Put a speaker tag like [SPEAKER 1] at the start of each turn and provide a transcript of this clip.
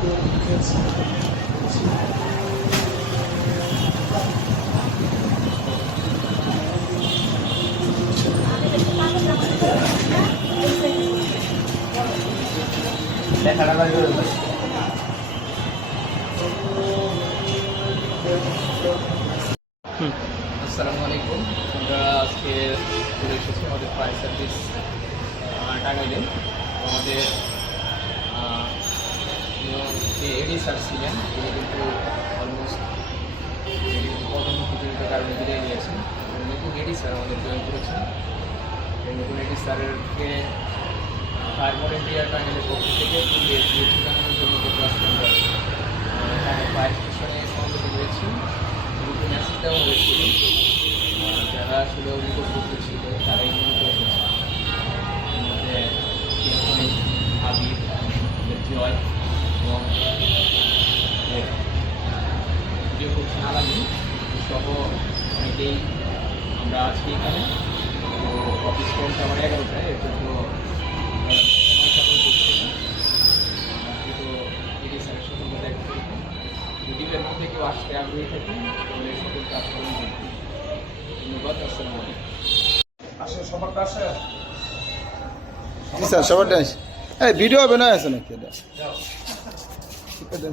[SPEAKER 1] আসসালামু আলাইকুম। আমরা আজকে চলে এসেছি আমাদের ফায়ার সার্ভিস টাঙ্গাইলে। আমাদের যে এডি স্যার ছিলেন তিনি কিন্তু অলমোস্ট পদোন্নতিজনিত কারণে বিদায় নিয়েছেন। নতুন এডি স্যার আমাদের জয়েন করেছেন। নতুন এডি স্যারেরকে ফায়ার ভলেন্টিয়ার টাঙ্গাইলের পক্ষ থেকে জানানোর জন্য কিন্তু আজকে আমরা ফায়ার স্টেশনে সমবেত হয়েছি দুটো মেসেজ হয়েছিল যারা আসলে নিকটবর্তী ছিল, তারা প্রিয় করছেন আলামী সহ অনেকেই আমরা আছি এখানে। তো অফিস টাইমটা আমার এগারোটায় এর জন্য যদি এর মধ্যে কেউ আসতে আগ্রহী থাকেন তাহলে সকলকে আচরণ করব ধন্যবাদ আসসালামু আলাইকুম।
[SPEAKER 2] আসে সবারটা আসে।
[SPEAKER 3] জি স্যার সবার ডান্স এই ভিডিও হবে না আছে নাকি এটা? ঠিক আছে